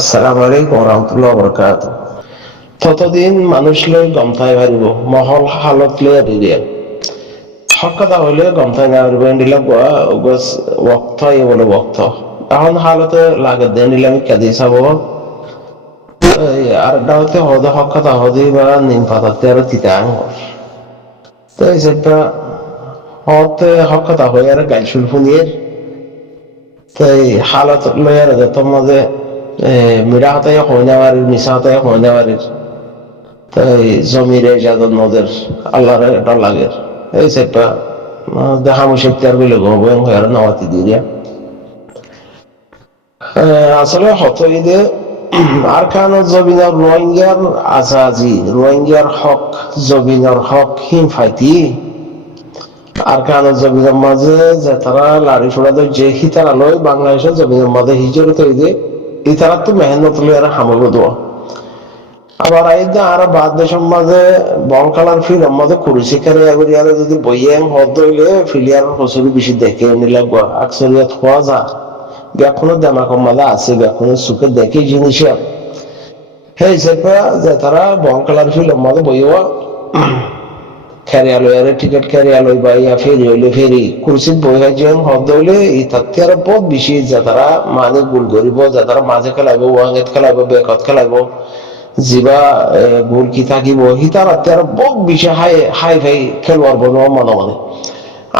আসসালামু আলাইকুম রহমতুল্লাহ বরকাত। ততদিন মানুষ লই গমতাই পারিব মহল হালত লই এরিয়া হক কথা হইলে গমতাই না পারিব এন্ডিলা গস ওক্ত এ বলে ওক্ত এখন হালতে লাগে দেন দিলাম কাদি চাব আর ডাউতে হদে হক কথা হদি বা নিম পাতাতে আর তিতা তো এই সেটা হতে হক কথা হই আর গাইল শুল ফুনিয়ে তাই হালত লই আর তোর মাঝে মিরা হতে হয় না পারির মিশা হতে হয় না পারির তাই জমিরে যাদের নদের আল্লাহর এটা লাগে এই সেটা দেখা মুশিক আর বলে গো বয়ং হয়ে নাওয়াতি দিয়ে আসলে হতো ঈদে আর কান জবিনার রোহিঙ্গার আজাজি রোহিঙ্গার হক জবিনার হক হিম ফাইতি আর কান জবিনার মাঝে যে তারা লাড়ি ফোড়া যে হিতারা লয় বাংলাদেশের জবিনার মাঝে হিজর তৈরি এই তারা তো মেহনত লই আর হামল দোয়া আবার আইদা আর বাদ দেশের মাঝে বল খেলার ফিল্ম মাঝে কুড়ি কারে আগরি আর যদি বইয়াং হদ হইলে ফিলিয়ার হসুরি বেশি দেখে নিলে আকসরিয়াত হওয়া যা ব্যাকুনো দামাকম মাঝে আছে ব্যাকুনো সুখে দেখে জিনিস সেই হিসেবে যে তারা বল খেলার ফিল্ম মাঝে বইয়া খেরিয়ালয় আর টিকিট খেরিয়ালয় বা ইয়া ফেরি হইলে ফেরি কুরসিত বই যেন হদ হইলে এই তাতে আর বহুত বেশি যে তারা মানে গুল করিব যে তারা মাঝে খেলাইব ওয়াঙ্গেত খেলাইব বেকত খেলাইব জিবা গোল কি থাকিব হিতার আর বহুত বেশি হাই হাই ফাই খেলোয়াড় বনো মনে মনে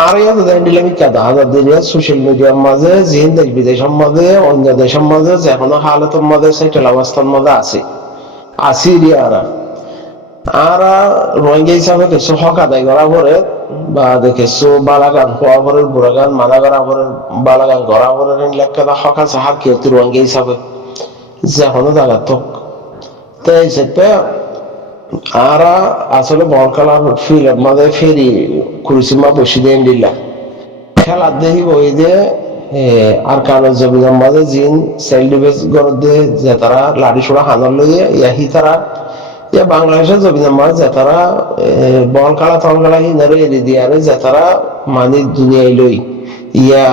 আর ইয়াত দিলাম কাদা হাজার দিনে সোশ্যাল মিডিয়ার মাঝে জিন দেশ বিদেশের মাঝে অন্য দেশের মাঝে যে এখনো হালতের মাঝে সেটেল অবস্থার মাঝে আছে আসিরিয়ারা আর রোহিঙ্গা হিসাবে কিছু হক আদায় করা পরে বা দেখেছো বালাগান হওয়া পরে বুড়াগান মানা করা পরে বালাগান করা পরে লেখা হক আছে হার কি রোহিঙ্গা হিসাবে যে এখনো জায়গা তো তাই সেটা আর আসলে বল খেলার ফিল্ড মাঝে ফেরি কুরুসিমা বসি দিয়ে দিলা খেলার দেখি বই দিয়ে আর কারো জমিনের মাঝে জিন সেল ডিফেন্স গড় দিয়ে যে তারা লাড়ি ছোড়া হানার লইয়ে ইয়াহি তারা ইয়া বাংলাদেশের জমিনের মাঝে যে তারা বল খেলা তল খেলা হিনারে এড়িয়ে দিয়ে আরে যে তারা মানে দুনিয়ায় লই ইয়া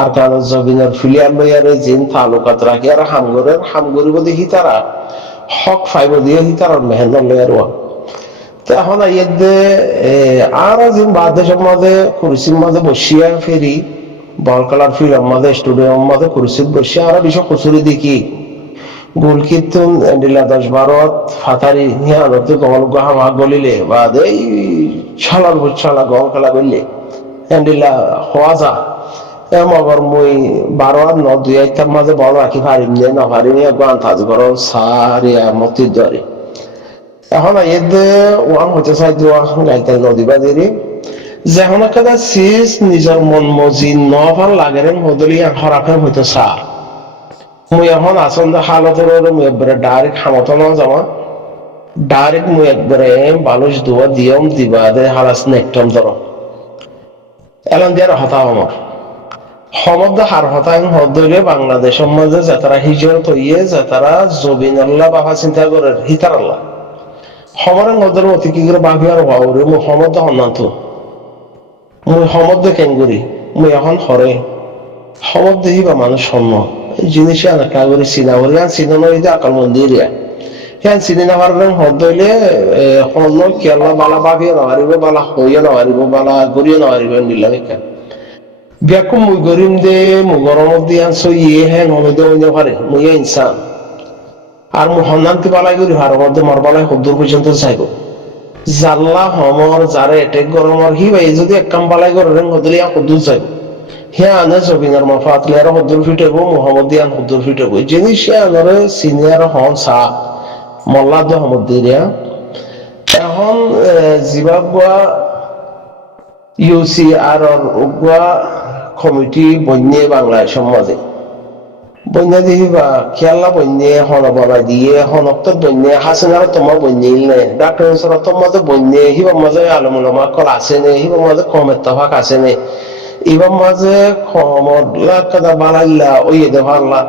আর কারো জমিনের ফিলিয়ার লই আরে জিন তালুকাত রাখি আর হামগরের দেখি তারা হক ফাইব দিয়ে তার মেহনত লয়ার তো এখন আইয়ে আর যিন বাদ দেশের মাঝে কুরসির মাঝে বসিয়া ফেরি বল খেলার ফিল্ডের মাঝে স্টুডিয়ামের মাঝে কুরসিত বসিয়া আর বিশ্ব খুচুরি দেখি গোল কীর্তন ডিলা 10-12 ফাতারি হিয়া নতে গল গাহা গলিলে বা এই ছালার ছালা গল খেলা করলে ডিলা হওয়া যা মগর মুই 12-9-2 মাঝে বল রাখি পারিম নে না পারিম গান তাজ করো সারিয়া মতির ধরে এখন এতে ওয়ান হতে চাই গাইতে নদী বাজারে যখন একটা সিস নিজের মন মজি নভার লাগেন হদলি হরাফেন হইতে চা মুই এখন আসন্দ হালতের মুই একবারে ডাইরেক্ট হামত না যাওয়া ডাইরেক্ট মুই একবারে বালুস ধোয়া দিয়ম দিবা দে হালাস নেকটম ধরো এলান দিয়ে হতা আমার সমদ্র হার হতাং হদলে বাংলাদেশের মাঝে যে তারা হিজরত হইয়ে যে তারা জবিন আল্লাহ বাবা চিন্তা করে হিতার আল্লাহ সমরের মধ্যে অতি কি করে বাবি আর বাউরে মুই সমদ্র হন্নান্ত মুই সমদ্র কেন করি মুই এখন হরে সমদ্র হিবা মানুষ সন্ন জিনিস এলাকা করে চিনা করি আর চিনা নইতে আকাল মন্দির হ্যাঁ চিনি না পারবেন হদ হইলে হন্য কেলা বালা বাবিও নামারিব বালা হইয়া নামারিব বালা গড়িয়ে নামারিব নিলাম এখানে ব্যাকু মুই গরিম দে মুই গরমত দিয়ে আনছো ইয়ে হ্যাঁ নদী হইতে পারে মুই ইনসান আর মুই হন্নান্তি বালাই করি হার মধ্যে মার বালাই হদ্দুর পর্যন্ত চাইব জাল্লা হমর যারা এটেক গরমর হি ভাই যদি এক কাম বালাই করেন হদলি হদ্দুর চাইব হ্যাঁ আনে জবিনার মাফাতলে আর হদ্দুর ফিটেব মোহাম্মদ দিয়ান হদ্দুর ফিটেব জিনিস আনরে সিনিয়র হন সা মোল্লা দে হমদ দিয়া এখন জিবাবুয়া ইউসি আর উগুয়া কমিটি বন্যে বাংলাদেশের মাঝে বন্যা দিবা খেয়াল্লা বন্যে হন বলা দিয়ে হনক্ত বন্যে হাসিনার তোমার বন্যে নে ডাক্তার তোমার বন্যে হিবার মাঝে আলমুলমা কল আছে নে হিবার মাঝে কম এত্তফাক আছে নে এবার মাঝে কমলা কাদা বালাইলা ওই দে ভাল্লা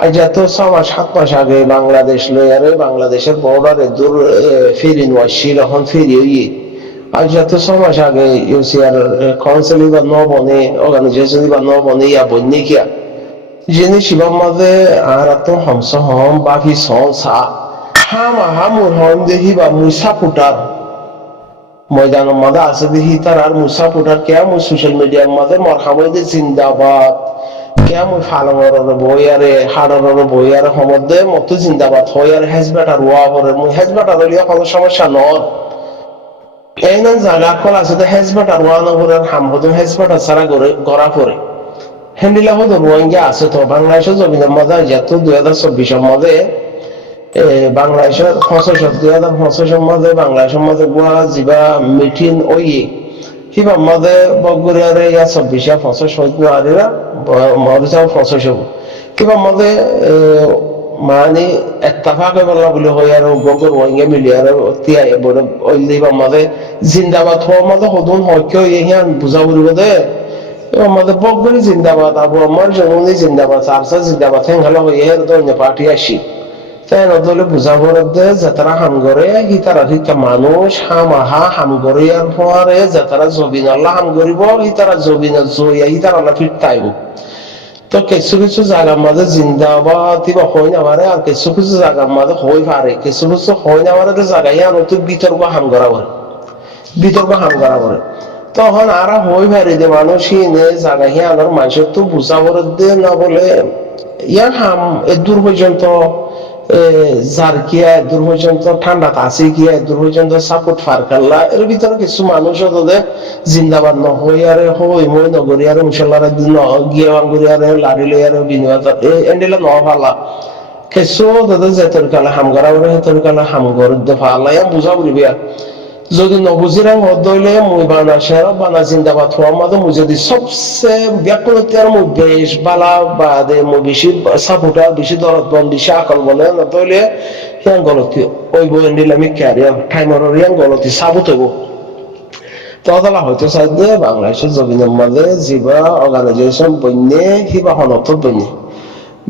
আর যত 6-7 মাস আগে বাংলাদেশ লয়ারে বাংলাদেশের বর্ডারে দূর ফেরি নোয়াশিল এখন ফেরি হইয়ে আর যত 6 মাস আগে ইউসিআর কাউন্সিল বা ন বনে অর্গানাইজেশন বা ন বনে ইয়া বন্যে কিয়া যিনি শিবম মাঝে আর এত হংস হম বাকি সং সা হামা হামুর হম দেখি বা মুসা ফুটার ময়দানের মাঝে আছে দেখি তার আর মুসা ফুটার কে মু সোশ্যাল মিডিয়ার মাঝে মরহামে জিন্দাবাদ কে মু ফালমর বইয়ারে হাড়র বইয়ারে সমদে মতো জিন্দাবাদ হইয়ার হেজবেটার ওয়া করে মু হেজবেটার হইলে কোনো সমস্যা নয় এই না জায়গা কল আছে তো হেজবেটার ওয়া না করে হাম হতো হেজবেটার ছাড়া করে গড়া পড়ে হ্যান্ডিলা হতো রোহিঙ্গা আছে তো বাংলাদেশের জমিনের মাঝে যেত 2024-এর মাঝে বাংলাদেশের 2025-এর মাঝে বাংলাদেশের মাঝে গুয়া জিবা মিটিং ওই কিবা মাঝে বগুড়ারে ইয়া 24-25 হইতো আরিরা মরিচাও 25 কিবা মাঝে মানে এত্তাফাক বলা বলে হয় আর গগর রোহিঙ্গা মিলিয়ার তিয়াই বড় ওই দিবা মাঝে জিন্দাবাদ হওয়ার মাঝে হদুন হয়তো ইহান বুঝা বলবো দে আমাদের বকবরি জিন্দাবাদ আবু আমার জঙ্গলি জিন্দাবাদ আরসা জিন্দাবাদ হেঙ্গালো হয়ে এর দলে পার্টি আসি তাই দলে বুঝাবর দে যাতারা হাম করে হিতারা হিতা মানুষ হামাহা হাম করে আর পরে যাতারা জবিন আল্লাহ হাম করিব হিতারা জবিন জইয়া হিতারা আল্লাহ ফিরতাইব তো কিছু কিছু জায়গার মাঝে জিন্দাবাদ কিবা হয় না পারে আর কিছু কিছু জায়গার মাঝে হই পারে কিছু কিছু হয় না পারে জায়গায় আর তো বিতর্ক হাম করা করে বিতর্ক হাম করা করে তখন আরা হই ভারি যে মানুষই নে জায়গা হি আনার মানুষের তো বুঝাবর দে না বলে ইয়ার হাম দূর পর্যন্ত যার কিয়া দূর পর্যন্ত ঠান্ডা আছে কিয়া দূর পর্যন্ত সাপোর্ট ফার কাল্লা এর ভিতরে কিছু মানুষ তোদের জিন্দাবাদ ন হই আরে হই মই নগরী আরে মুসল্লার দিন গিয়ে বাঙ্গুরি আরে লাড়ি লই আরে বিনিয়োগ এন্ডিলা ন ভালা কিছু তোদের যেতর কালে হাম করা ওরে হেতর কালে হাম করে দে ভালা ইয়া বুঝা বলবি যদি নবুজিরাং হদলে মুই বানা শের বানা জিন্দাবাদ হওয়া মাঝে মুই যদি সবচেয়ে ব্যাকুলতার মুই বেশ বালা বাদে মুই বেশি সাপোর্টার বেশি দরদ বন বেশি আকল বলে না তাহলে হিয়ান গলতি ওই বই নিলামি ক্যারিয়ার টাইমার হিয়ান গলতি সাবুত হইব তদলা হয়তো সাইডে বাংলাদেশের জমিনের মাঝে জিবা অর্গানাইজেশন বন্যে হিবা হনত বন্যে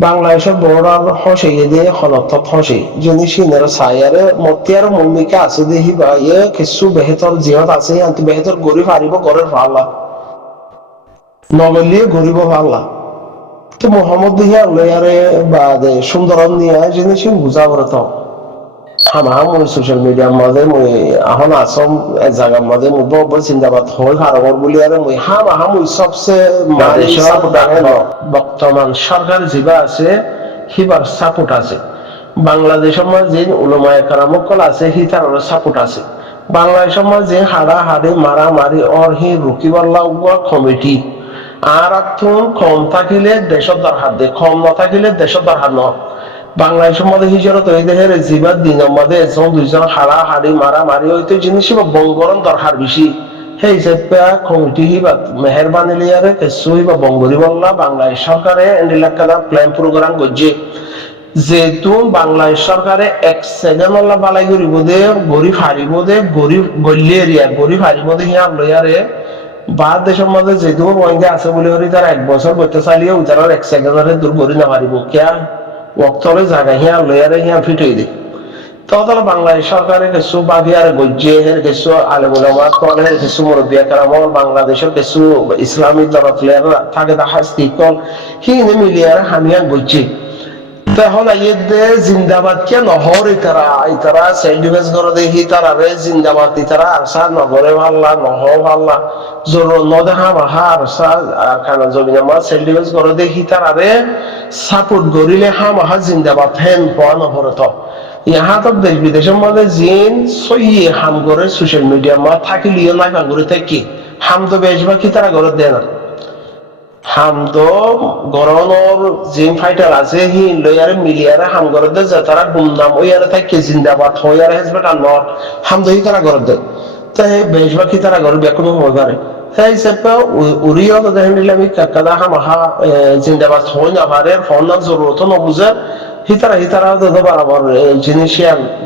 বাংলাদেশের বড়ার হসে দিয়ে হলত হসে যদি সিনের সায়ারে মতিয়ার মমিকা আছে দেখি বা ইয়ে কিছু বেহতর জিহত আছে আনতে বেহতর গরিব হারিব গরের ভাল্লা নগলিয়ে গরিব ভাল্লা তো মোহাম্মদ দিহিয়া লয়ারে বা সুন্দরম নিয়ে জিনিস বুঝা করে তো হামা মই সোশ্যাল মিডিয়ার মাঝে মই এখন আসম এক জায়গার মাঝে মই বড় চিন্তাবাদ হই হারবর বলি আর মই হামা মই সবচেয়ে বর্তমান সরকার যেবা আছে হিবার সাপোর্ট আছে বাংলাদেশের মাঝে উলামায়ে কেরামকল আছে হিতার সাপোর্ট আছে বাংলাদেশের মাঝে হাড়াহাড়ি মারামারি অর হি রুকিবাল্লা উয়া কমিটি আর তুন কম থাকিলে দেশের দরকার দে কম না থাকিলে দেশের দরকার ন বাংলাদেশের মধ্যে হিজরত হয়ে দেখে জিবার দিনের মধ্যে একজন দুইজন হাড়াহাড়ি মারামারি হইতে জিনিস বঙ্গরণ দরকার বেশি সেই হিসেবে কমিটি হিবা মেহরবানি লিয়ারে কিছু হিবা বঙ্গরি বললা বাংলাদেশ সরকারে এন্ডিলাকাদা প্ল্যান প্রোগ্রাম করছে যেহেতু বাংলাদেশ সরকারে এক সেকেন্ড আল্লাহ বালাই করিব দে গরিব হারিব দে গরিব গল্লি এরিয়া গরিব হারিব দে হিয়ার লইয়ারে বাদ দেশের মধ্যে যেহেতু রোহিঙ্গা আছে বলে তার 1 বছর করতে চালিয়ে তার এক সেকেন্ডারে দূর গড়ি না পারিব কেয়া ওক্তরে জায়গা হিয়া লইয়ারে হিয়া ফিটই দে তখন বাংলাদেশ সরকারের কিছু বাভিয়ার গজ্জে কিছু আলেমুলামা কল কিছু মুরব্বিয়া কারামল বাংলাদেশের কিছু ইসলামী দরফলের থাকে দা হাস্তি কল হিনে মিলিয়ারে হামিয়া গজ্জে তখন আইয়ে জিন্দাবাদ কে নহর ইতারা সেলডিভেস করে দেখি তারা রে জিন্দাবাদ ইতারা আরসা নগরে ভাল্লা নহ ভাল্লা জোর নদেহা মাহা আরসা খানা জমিনা মা সেলডিভেস করে দেখি তারা রে সাপোর্ট করিলে হা মাহা জিন্দাবাদ ফেন পাওয়া নহরে তো ইহা তো দেশ বিদেশের মধ্যে জিন সইয়ে হাম করে সোশ্যাল মিডিয়া মা থাকিলিও নাই ভাঙরে থাকি হাম তো বেশিরভাগ কি তারা ঘরে দেয় না হাম তো গরনর জিম ফাইটার আছে হি লয়ারে মিলিয়ারে হাম করে দে যে তারা গুমনাম ওইয়ারে থাকে জিন্দাবাদ হইয়ারে হেজবেট আর নট হাম দহি তারা করে দে তাই বেশিরভাগ কি তারা ঘরে বেকুন হয়ে পারে তাই হিসেবে উড়িও তো দেখেন দিলে আমি কাদা হামাহা জিন্দাবাদ হই না পারে ফোনার জরুরত নবুঝে হিতারা তো বরাবর জিনিস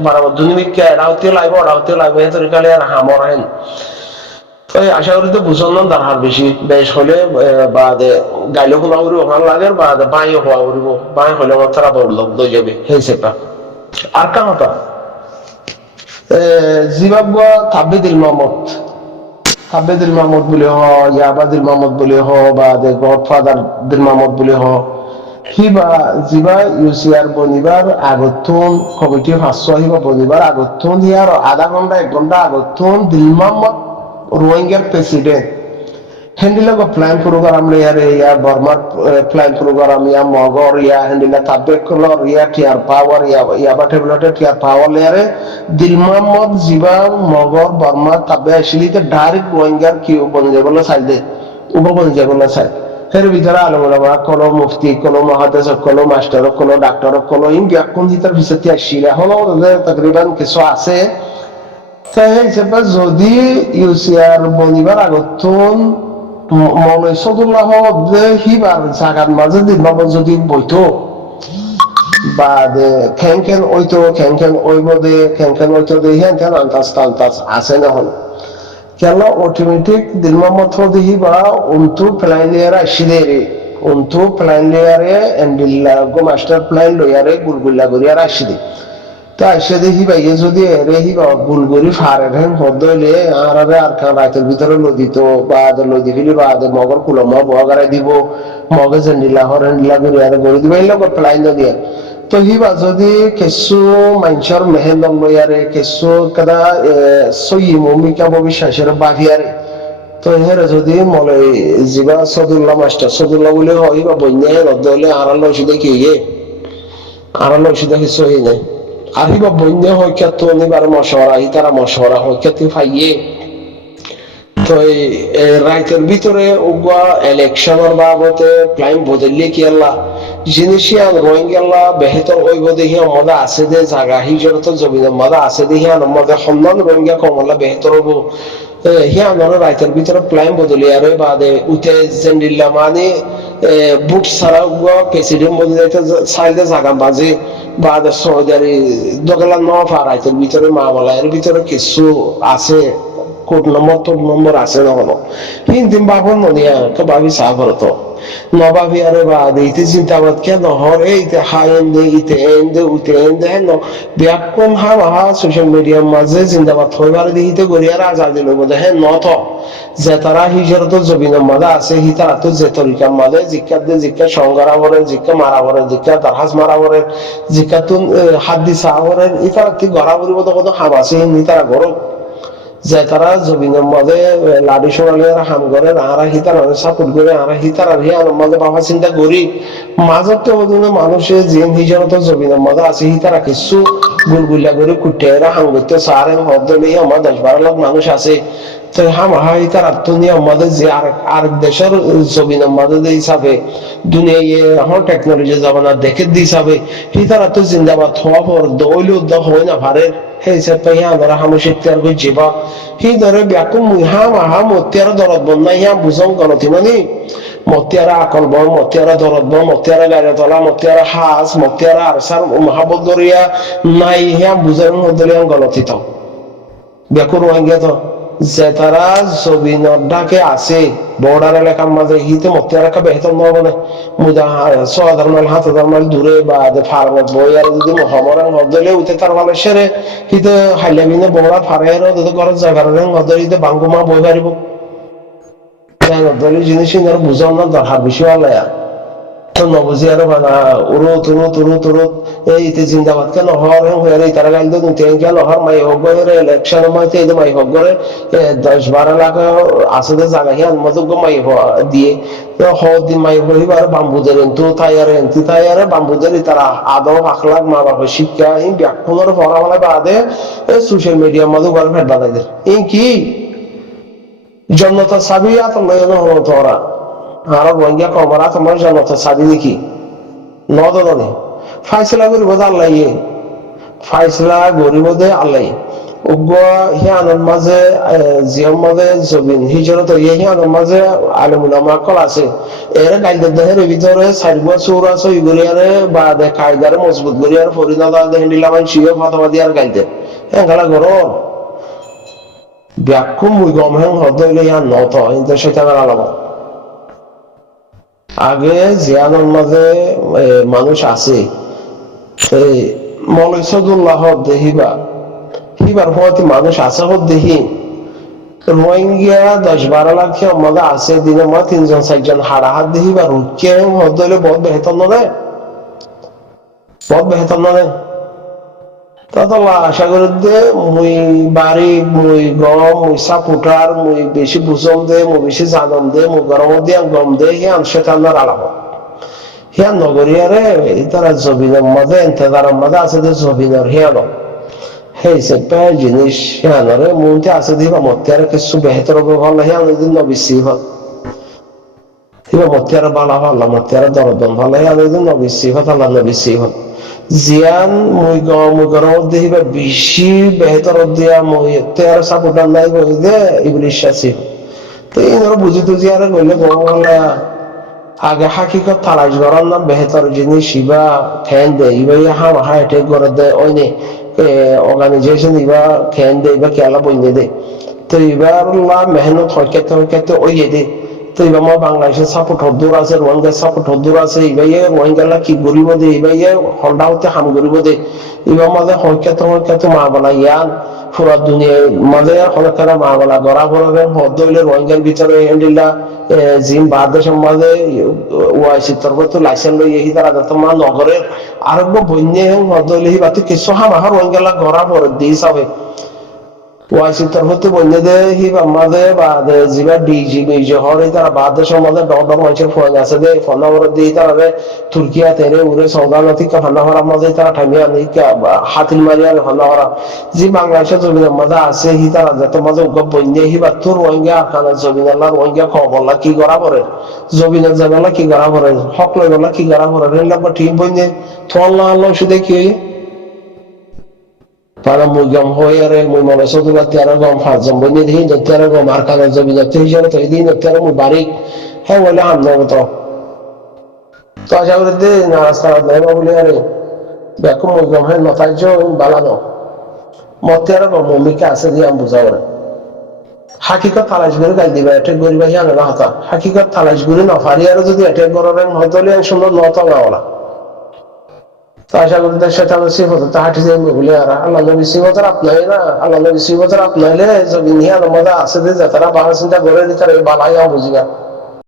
বরাবর দুনিমিকে রাউতে লাইব এত কালে আর হামর হেন আশা করি তো বুঝন দরকার বেশি বেশ হলে বা গাইলে খোলা করিব ভাল লাগে বা বাঁয়ে হওয়া করিব বাঁয়ে হলে আমার তারা বড় লোক দই যাবে সেই সেটা আর কামতা জিম্বাবুয়া তাব্বিদিল মাহমুদ বলে হ ইয়াবাদিল মাহমুদ বলে হ বা গডফাদার দিল মাহমুদ বলে হ হিবা জিবা ইউসিআর বনিবার আগতুন কমিটি হাসো হিবা বনিবার আগতুন ইয়ার আধা ঘন্টা 1 ঘন্টা আগতুন দিল মোহাম্মদ রোহিঙ্গার president Hendila plan program layer ya Burma plan program ya Mogor ya Hendila tabekulor ya tiar power ya bateblote tiar power layer Dilmamod Ziba Mogor Burma tabe actually the direct Rohingya ki bonjebola side ubo bonjebola side এর ভিতরে আলমুলামা কোনো মুফতি কোনো মহাদেশ কোনো master কোনো doctor কোনো in ব্যাকুন ভিতর ভিতরে আসিলা হলো তাকরিবান কিছু আছে তাই হিসেবে যদি ইউসিআর বনিবার আগতুন মৌলাই সদুল্লাহ হিবার জাগার মাঝে দিনবাব যদি বইতো বা খেন ওইতো খেন ওইব দে খেন ওইতো দে হেন খেন আন্তাজ আছে না হল কেন অটোমেটিক দিলমামত দিহি বা উন্তু প্ল্যান লেয়ারে আসিলে রে উন্তু প্ল্যান লেয়ারে এন্ডিল্লা গো মাস্টার প্ল্যান লয়ারে গুলগুল্লা করিয়ার আসিলে তো আসে দেখি ভাইয়ে যদি এরে হিবা বুলগুড়ি ফারের হেন হদলে আরে আর কান রাতের ভিতরে নদী তো বা নদী ফিলি বা মগর কুলম বগারাই দিব মগে জেন্ডিলা হরেন ডিলা করি আর গড়ি দিব এই লোক প্লাইন দিয়ে তো হিবা যদি কিছু মানুষের মেহেন্দম লইয়ারে কিছু কাদা সই মমিকা বিশ্বাসের বাহিয়ারে তো হেরে যদি মলে জিবা সদুল্লাহ মাস্টার সদুল্লাহ বলে হইবা বন্যায় হদলে আড়াল ওষুধে কি আড়াল ওষুধে কিছু হয়ে যায় আহিবা বন্যা হইকা তো নিবার মশওয়ারা ইতারা মশওয়ারা হইকা তে ফাইয়ে তো এই রাইতের ভিতরে উগা ইলেকশনের বাবতে প্ল্যান বদললে কি আল্লাহ জিনিসিয়ান রোহিঙ্গা বেহতর ওই বদেহি আমাদের আছে দে জায়গা হিজরত জমিনের মাদা আছে দে হিয়ান আমাদের সম্মান রোহিঙ্গা কমলা বেহতর হবো হিয়ান রাইতের ভিতরে প্ল্যান বদলি আর বাদে উঠে জেন্ডিল্লা মানে বুট ছাড়া উগা প্রেসিডেন্ট বদলে চাইলে জায়গা বাজে বাদ সৌদি দোকান নফা রাইতের ভিতরে মামলা এর ভিতরে কিছু আছে কোড নম্বর আছে না হলো হিন্দি বাবন মনিয়া তো ভাবি সাফর তো নবাবি আরে বাদ ইতে চিন্তাবাদ কেন হর এইতে হাইন্দে ইতে এন্দে উতে এন্দে হেন ব্যাকুম হা সোশ্যাল মিডিয়ার মাঝে চিন্তাবাদ হইবার দিহিতে গড়িয়ার আজাদি লইব হেন নত যে তারা হিজরত জবিনের মাঝে আছে হি তারা তো যে তরিকার মাঝে জিজ্ঞা সংগারা বলে জিজ্ঞা মারা বলে জিজ্ঞা দারহাজ মারা বলে জিজ্ঞা তুন হাদ্দি সাহ বলে ইতারা কি গড়া বলিব তো কত হাম আছে হি তারা গরম যে তারা জমিনের মাঝে লাডি সোনালে হাম করে আরা হিতার সাপোর্ট করে আরা হিতার আর হিয়ার মাঝে বাবা চিন্তা করি মাঝত মানুষের জিন হিজরত জমিনের মাঝে আছে হিতারা কিছু গুলগুলা করে কুটে হাম করতে সারে হদলে আমার 10-12 লাখ মানুষ আছে তো হাম হাই তার আত্মনিয়া আমাদের যে আর দেশের জমিনের মাঝে যে হিসাবে দুনিয়া এখন টেকনোলজি জামানা দেখে দি হিসাবে হিতারা তো জিন্দাবাদ হওয়া পর দৌলি উদ্যোগ হয় না ভারের সেই হিসাবে আমরা হামুশিক তৈরি করে যাবা সেই ধরে ব্যাকুম হাম মতিয়ার দরদ বন্যা হিয়া বুঝং গণতি মানে মতিয়ারা আকল বন মতিয়ারা দরদ বন মতিয়ারা গাড়ি তলা মতিয়ারা হাস মতিয়ারা আরসার মহাবত দরিয়া নাই হিয়া বুঝার মধ্যে গণতি তো ব্যাকুর রোহিঙ্গা তো যে তারা জমিনের ডাকে আছে বর্ডার এলাকার মাঝে হিতে মতিয়ারা কা বেহতর নবনে মুদা 6,000 মাইল 7,000 মাইল দূরে বা ফার্মত বই আর যদি মহামরান হদলে উঠে তার ভালো সেরে হিতে হাইলাবিনে বড়া ফারের তো ঘর জায়গার হদলে হিতে বাঙ্গুমা বই পারিব হদলে জিনিস বুঝার না দরকার বিষয় আলায়া নবজি আর বানা উরুত এইতে জিন্দাবাদ কেন হর হয়ে তারা গাইল তো কেন হর মাই হোক করে ইলেকশন মাইতে এই মাই হোক করে 10-12 লাখ আছে জায়গা হিয়ান মতো মাই দিয়ে হদি মাই হইবার বাম্বুদের তো তাইয়ারে বাম্বুদের তারা আদব আখলাক মা বাবা শিক্ষা এই ব্যাকুনের পড়াওয়ালা বাদে সোশ্যাল মিডিয়ার মধ্যে ঘরে ফেট বানাই দেয় এই কি জন্নতা সাবি আতঙ্ক হলো তোরা আর রোহিঙ্গা কমরা তোমার জনতা সাদি দেখি নদনে ফাইসলা করিব আল্লাহ ফাইসলা গরিব দে আল্লাহ উগ্র হিয়ানোর মাঝে জিয়র মাঝে জবিন হিজরত হিয়ানোর মাঝে আলেমুলামা কল আছে এর গাইদের দেহের ভিতরে সারিবা চৌরা সই গড়িয়ারে বা দে কায়দারে মজবুত গড়িয়ার ফরিনাদা দেহেন দিলাম শিও ফাতাবাদি আর গাইতে এঙ্গালা গরম ব্যাকুম মুই গম হেং হদলে ইয়া নত ইনতে শয়তানের আলামত আগে জিয়ানোর মাঝে মানুষ আছে মৌলাই সদুল্লাহ দেহিবা হিবার হতে মানুষ আছে দেখি রোহিঙ্গা 10-12 লাখ মধ্যে আছে দিনের মধ্যে 3-4 জন হাড়াহাত দিহি বা রুখে হলে বহুত বেহতর নয়, বহুত বেহতর নয়। তাহলে আশা করি যে মুই বাড়ি মুই গরম মুই সাপোর্টার মুই বেশি বুঝম দে মুই বেশি জানম দে মুই গরম দিয়ে গম দে হিয়ান সেটানোর আলাপ হিয়ান নগরিয়ারে তারা জবিনের মধ্যে এন্তেদারের মধ্যে আছে যে জবিনের হিয়ানো সেই সেটা জিনিস হিয়ানরে মনতে আছে দিবা মতিয়ার কিছু বেহতর হবে ভালো হিয়ান দিন নবিসি হল দিবা মতিয়ার বালা হল মতিয়ার দরদন ভালো হিয়ান দিন নবিসি হল আল্লাহ নবিসি হল জিয়ান মুই গরম দেহিবা বেশি বেহতর দিয়া মই তেয়ার সাপোর্টার নাই বই দে ইবলিশ আছে তো এই ধরো বুঝি তুঝি আর গলে গলা আগে হাকিকত তালাশ করার নাম বেহতর জিনিস ইবা ফ্যান দে ইবা হাম হাইটে করে দে ওইনে অর্গানাইজেশন ইবা ফ্যান দে ইবা কেলা বইনে দে তো এবার মেহনত হইকাতে ওই দে তো এবার আমার বাংলাদেশের সাপোর্ট হদ্দুর আছে রোহিঙ্গার সাপোর্ট হদ্দুর আছে এবার রোহিঙ্গালা কি গরিব দে এবার হল্ডা হতে হাম গরিব দে এবার মাঝে হইকাতে মা বলা ইয়ান পুরা দুনিয়ার মাঝে হলকারা মা বলা গড়া গড়াবে হদ্দ হইলে রোহিঙ্গার ভিতরে এন্ডিলা জিম বাদেশের মাঝে ওয়াইসি তরফ তো লাইসেন্স লই এই তারা যত মা নগরের আরব বন্যে হদ্দ হইলে বাতি কিছু হাম আহার রোহিঙ্গালা গড়া পড়ে দিস হবে ওয়াইসি তরফতে বন্যে দে হিব আমাদে বা জিবা ডিজিবি জহরে তারা বাদেশের মাঝে ডড মানুষের ফোন আছে দে ফোন নম্বর দিয়ে তারা তুর্কিয়া তেরে উড়ে সৌদানতি ফান্নাহরা মাঝে তারা ঠামিয়া নেই হাতিল মারিয়া ফান্নাহরা যে বাংলাদেশের জমিনের মাঝে আছে হি তারা যত মাঝে উগব বন্যে হিবা তোর রোহিঙ্গা আখানা জমিনাল্লাহ রোহিঙ্গা খবরলা কি করা পড়ে জমিনের জায়গালা কি করা পড়ে হক লইবলা কি করা পড়ে রেল লাগবা ঠিক বন্যে থল্লা আল্লাহ শুধু কি para muy gam hoyere muy mala sodu la tiara gam fazam bani dihin da tiara gam arkana zabi da tejara to idin da tiara mu barik he wala ham no to ajawre de na asta da ma boli are দেখো muy gam he no tajo balano Motiar গম মুমিকা আছে দি আম বুঝাওরে হাকিকত তালাশ করে গাই দিবা এটা গরিবা হিয়ানো না হতা হাকিকত তালাশ করে না ফারিয়ারে যদি এটা গররেন হতলে সুন্দর নত গাওলা আশা করি তার সাথে আমার সিফত তাহাটি যাই বলে আর আল্লাহ নবী সিফতের আপনাই না আল্লাহ নবী সিফতের আপনাইলে যদি নিয়ে মজা আছে যে তারা ভালো চিন্তা করে তারা বালাই বুঝিবা